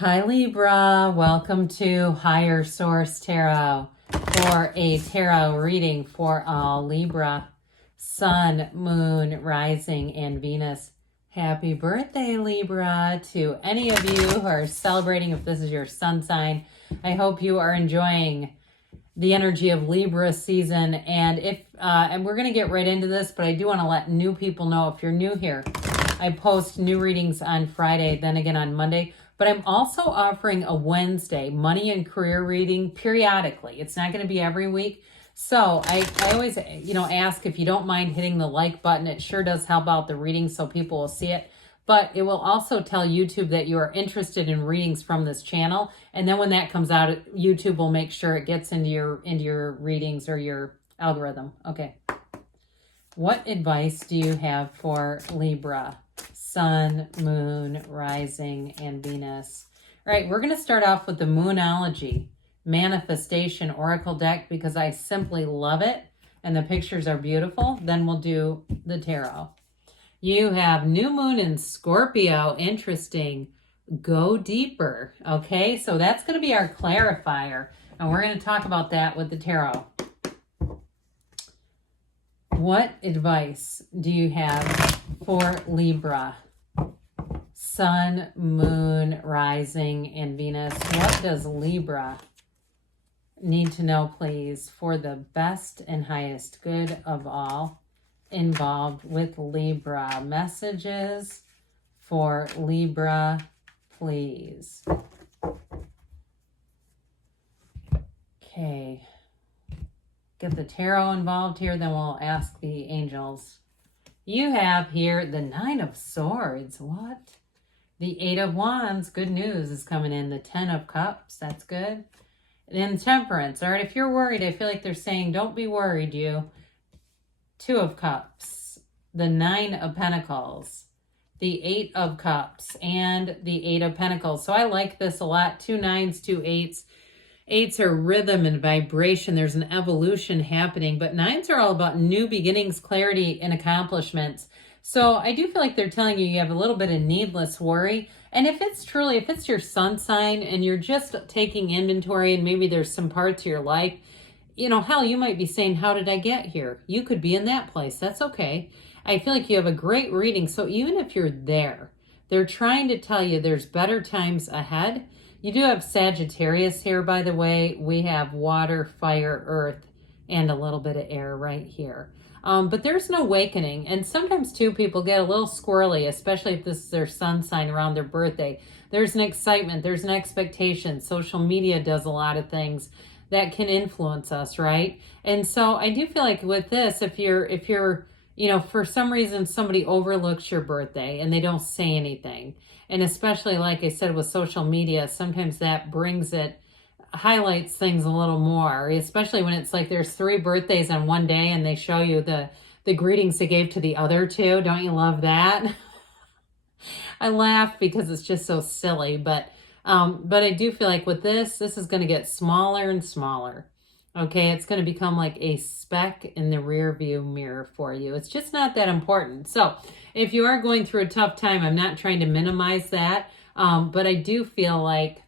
Hi Libra, welcome to Higher Source Tarot for a tarot reading for all Libra, Sun, Moon, Rising, and Venus. Happy birthday Libra to any of you who are celebrating if this is your sun sign. I hope you are enjoying the energy of Libra season, and and we're going to get right into this, but I do want to let new people know if you're new here. I post new readings on Friday, then again on Monday. But I'm also offering a Wednesday money and career reading periodically. It's not going to be every week. So I always, ask if you don't mind hitting the like button. It sure does help out the reading so people will see it. But it will also tell YouTube that you are interested in readings from this channel. And then when that comes out, YouTube will make sure it gets into your readings or your algorithm. Okay. What advice do you have for Libra? Sun, Moon, Rising, and Venus. All right, we're going to start off with the Moonology Manifestation Oracle deck because I simply love it and the pictures are beautiful. Then we'll do the tarot. You have New Moon in Scorpio. Interesting. Go deeper. Okay, so that's going to be our clarifier. And we're going to talk about that with the tarot. What advice do you have for Libra? Sun, Moon, Rising, and Venus. What does Libra need to know, please, for the best and highest good of all involved with Libra? Messages for Libra, please. Okay. Get the tarot involved here, then we'll ask the angels. You have here the Nine of Swords. What? The Eight of Wands. Good news is coming in. The Ten of Cups. That's good. And Temperance. All right, if you're worried, I feel like they're saying, don't be worried, you. Two of Cups. The Nine of Pentacles. The Eight of Cups. And the Eight of Pentacles. So I like this a lot. 2 9s, 2 8s. 8s are rhythm and vibration. There's an evolution happening, but 9s are all about new beginnings, clarity, and accomplishments. So I do feel like they're telling you have a little bit of needless worry. And if it's your sun sign and you're just taking inventory and maybe there's some parts of your life, hell, you might be saying, how did I get here? You could be in that place. That's okay. I feel like you have a great reading. So even if you're there, they're trying to tell you there's better times ahead. You do have Sagittarius here, by the way. We have water, fire, earth, and a little bit of air right here. But there's an awakening. And sometimes, too, people get a little squirrely, especially if this is their sun sign around their birthday. There's an excitement. There's an expectation. Social media does a lot of things that can influence us, right? And so I do feel like with this, if you're for some reason somebody overlooks your birthday and they don't say anything, and especially, like I said, with social media, sometimes that highlights things a little more, especially when it's like there's 3 birthdays on one day and they show you the greetings they gave to the other 2. Don't you love that? I laugh because it's just so silly, but I do feel like with this is going to get smaller and smaller. Okay, it's going to become like a speck in the rear view mirror for you. It's just not that important. So if you are going through a tough time, I'm not trying to minimize that, but I do feel like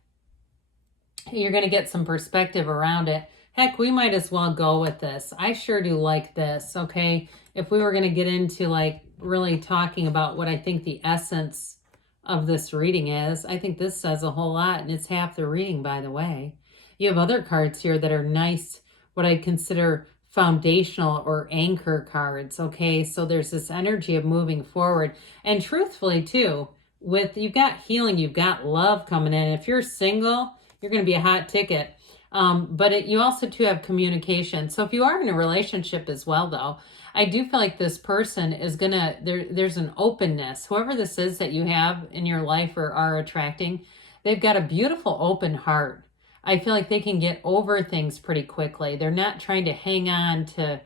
you're going to get some perspective around it. Heck, we might as well go with this. I sure do like this, okay? If we were going to get into like really talking about what I think the essence of this reading is, I think this says a whole lot, and it's half the reading, by the way. You have other cards here that are nice, what I consider foundational or anchor cards, okay? So there's this energy of moving forward. And truthfully, too, you've got healing, you've got love coming in. If you're single, you're going to be a hot ticket. But you also, too, have communication. So if you are in a relationship as well, though, I do feel like this person is going to, there's an openness. Whoever this is that you have in your life or are attracting, they've got a beautiful open heart. I feel like they can get over things pretty quickly. They're not trying to hang on to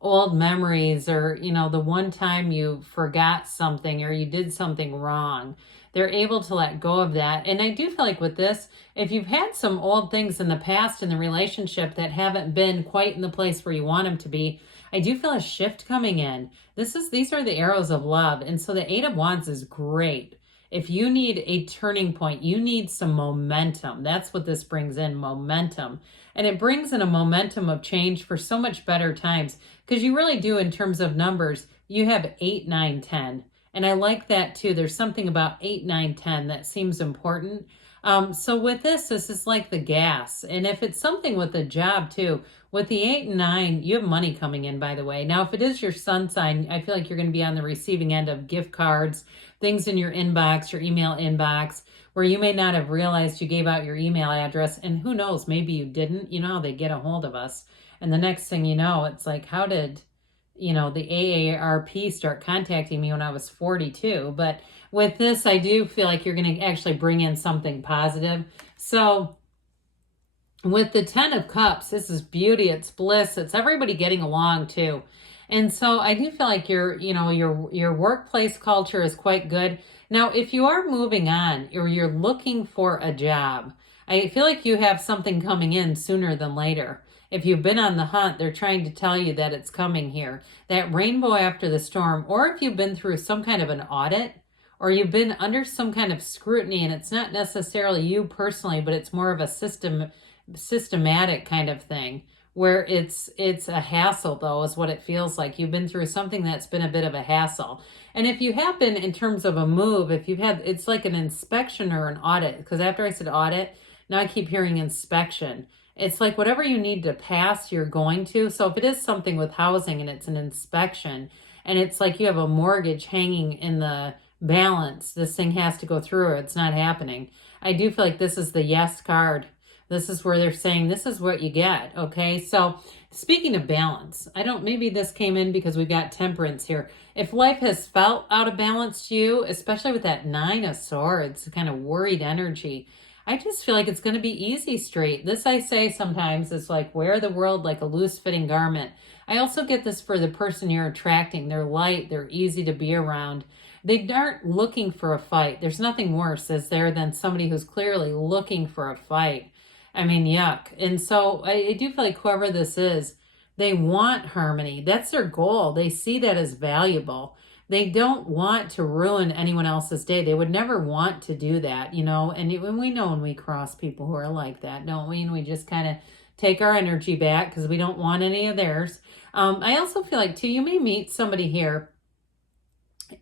old memories or, the one time you forgot something or you did something wrong. They're able to let go of that. And I do feel like with this, if you've had some old things in the past in the relationship that haven't been quite in the place where you want them to be, I do feel a shift coming in. These are the arrows of love. And so the Eight of Wands is great. If you need a turning point, you need some momentum. That's what this brings in, momentum. And it brings in a momentum of change for so much better times, because you really do, in terms of numbers, you have 8, 9, 10. And I like that too. There's something about 8, 9, 10 that seems important. So with this is like the gas. And if it's something with a job too, with the 8 and 9, you have money coming in, by the way. Now, if it is your sun sign, I feel like you're going to be on the receiving end of gift cards, things in your inbox, your email inbox, where you may not have realized you gave out your email address. And who knows, maybe you didn't. You know how they get a hold of us. And the next thing you know, it's like, how did, the AARP start contacting me when I was 42? But with this, I do feel like you're going to actually bring in something positive. So with the 10 of Cups, this is beauty, it's bliss, it's everybody getting along too. And so I do feel like your workplace culture is quite good. Now, if you are moving on or you're looking for a job, I feel like you have something coming in sooner than later. If you've been on the hunt, they're trying to tell you that it's coming here. That rainbow after the storm, or if you've been through some kind of an audit, or you've been under some kind of scrutiny, and it's not necessarily you personally, but it's more of a systematic kind of thing, where it's a hassle, though, is what it feels like. You've been through something that's been a bit of a hassle. And if you have been, in terms of a move, if you've had, it's like an inspection or an audit, because after I said audit, now I keep hearing inspection. It's like whatever you need to pass, you're going to. So if it is something with housing and it's an inspection, and it's like you have a mortgage hanging in the balance, this thing has to go through or it's not happening. I do feel like this is the yes card. This is where they're saying this is what you get, okay? So speaking of balance, maybe this came in because we got Temperance here. If life has felt out of balance to you, especially with that 9 of Swords, kind of worried energy, I just feel like it's going to be easy street. This, I say sometimes, is like wear the world like a loose-fitting garment. I also get this for the person you're attracting. They're light. They're easy to be around. They aren't looking for a fight. There's nothing worse, is there, than somebody who's clearly looking for a fight. I mean, yuck. And so I do feel like whoever this is, they want harmony. That's their goal. They see that as valuable. They don't want to ruin anyone else's day. They would never want to do that, and we know when we cross people who are like that, don't we? And we just kind of take our energy back because we don't want any of theirs. I also feel like, too, you may meet somebody here,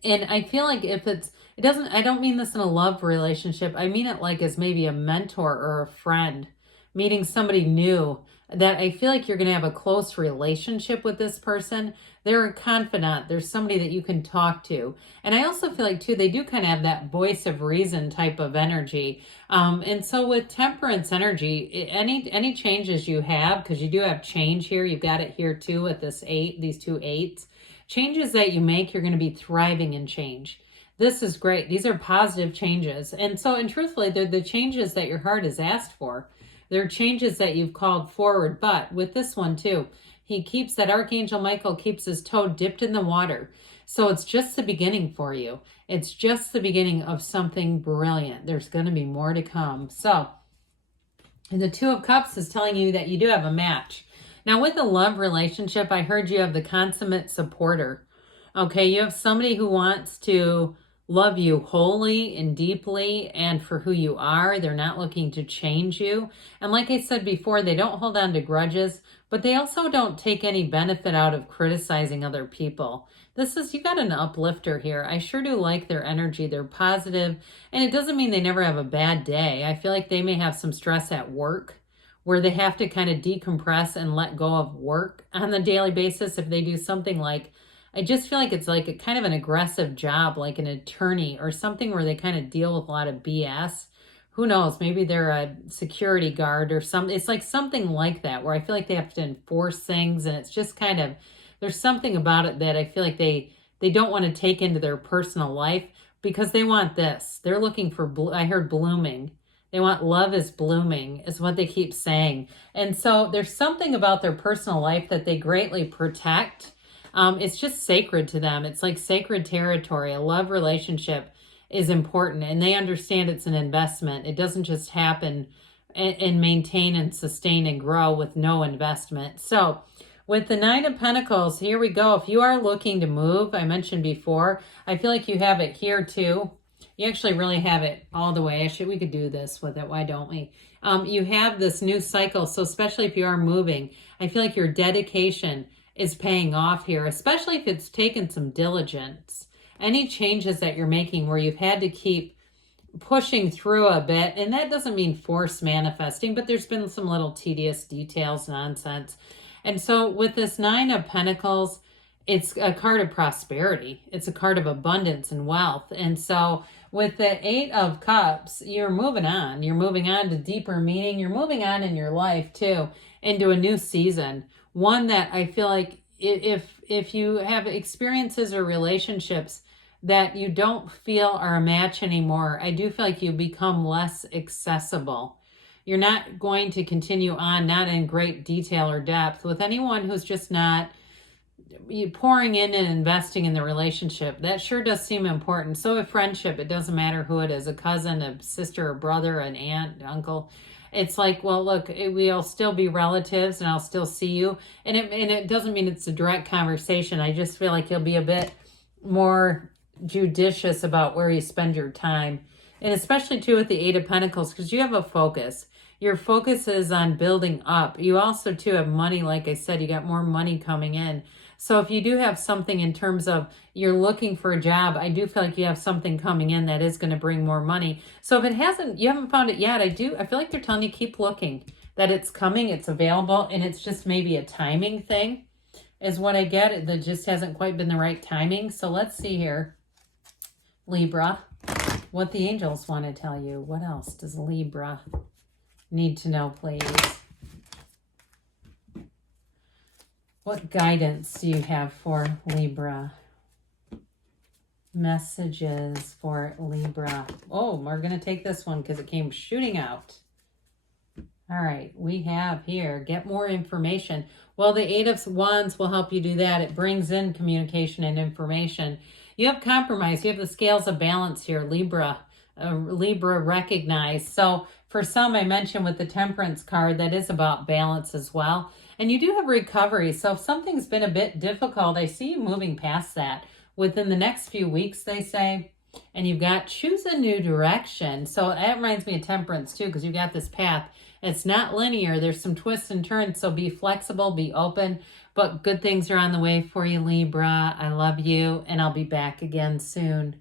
and I feel like I don't mean this in a love relationship. I mean it like as maybe a mentor or a friend, meeting somebody new, that I feel like you're going to have a close relationship with this person. They're a confidant. There's somebody that you can talk to. And I also feel like, too, they do kind of have that voice of reason type of energy. And so with Temperance energy, any changes you have, because you do have change here, you've got it here too with this 8, these 2 8s, changes that you make, you're going to be thriving in change. This is great. These are positive changes. And truthfully, they're the changes that your heart has asked for. There are changes that you've called forward, but with this one too, he keeps that Archangel Michael keeps his toe dipped in the water. So it's just the beginning for you. It's just the beginning of something brilliant. There's going to be more to come. So the 2 of Cups is telling you that you do have a match. Now with a love relationship, I heard you have the consummate supporter. Okay, you have somebody who wants to love you wholly and deeply and for who you are. They're not looking to change you. And like I said before, they don't hold on to grudges, but they also don't take any benefit out of criticizing other people. You got an uplifter here. I sure do like their energy. They're positive, and it doesn't mean they never have a bad day. I feel like they may have some stress at work where they have to kind of decompress and let go of work on a daily basis. If they do something like, I just feel like it's like a kind of an aggressive job, like an attorney or something where they kind of deal with a lot of BS. Who knows? Maybe they're a security guard or something. It's like something like that where I feel like they have to enforce things, and it's just kind of, there's something about it that I feel like they don't want to take into their personal life because they want this. They're looking for, I heard blooming. They want love is blooming is what they keep saying. And so there's something about their personal life that they greatly protect. It's just sacred to them. It's like sacred territory. A love relationship is important, and they understand it's an investment. It doesn't just happen and maintain and sustain and grow with no investment. So with the 9 of Pentacles, here we go. If you are looking to move, I mentioned before, I feel like you have it here too. You actually really have it all the way. We could do this with it. Why don't we? You have this new cycle. So especially if you are moving, I feel like your dedication is paying off here, especially if it's taken some diligence. Any changes that you're making where you've had to keep pushing through a bit, and that doesn't mean force manifesting, but there's been some little tedious details, nonsense. And so with this 9 of Pentacles, it's a card of prosperity. It's a card of abundance and wealth. And so with the 8 of Cups, you're moving on. You're moving on to deeper meaning. You're moving on in your life too, into a new season. One that I feel like if you have experiences or relationships that you don't feel are a match anymore, I do feel like you become less accessible. You're not going to continue on, not in great detail or depth, with anyone who's just not pouring in and investing in the relationship. That sure does seem important. So a friendship, it doesn't matter who it is, a cousin, a sister, a brother, an aunt, uncle. It's like, well, look, we'll still be relatives and I'll still see you. And it doesn't mean it's a direct conversation. I just feel like you'll be a bit more judicious about where you spend your time. And especially too with the 8 of Pentacles, because you have a focus. Your focus is on building up. You also too have money. Like I said, you got more money coming in. So if you do have something in terms of you're looking for a job, I do feel like you have something coming in that is going to bring more money. So if you haven't found it yet, I feel like they're telling you keep looking, that it's coming, it's available, and it's just maybe a timing thing is what I get. That just hasn't quite been the right timing. So let's see here, Libra, what the angels want to tell you. What else does Libra need to know, please? What guidance do you have for Libra? Messages for Libra. Oh, we're going to take this one because it came shooting out. All right, we have here, get more information. Well, the 8 of Wands will help you do that. It brings in communication and information. You have compromise. You have the scales of balance here, Libra. Libra recognized. So for some, I mentioned with the Temperance card, that is about balance as well. And you do have recovery. So if something's been a bit difficult, I see you moving past that within the next few weeks, they say. And you've got choose a new direction. So that reminds me of Temperance too, because you've got this path. It's not linear. There's some twists and turns. So be flexible, be open. But good things are on the way for you, Libra. I love you, and I'll be back again soon.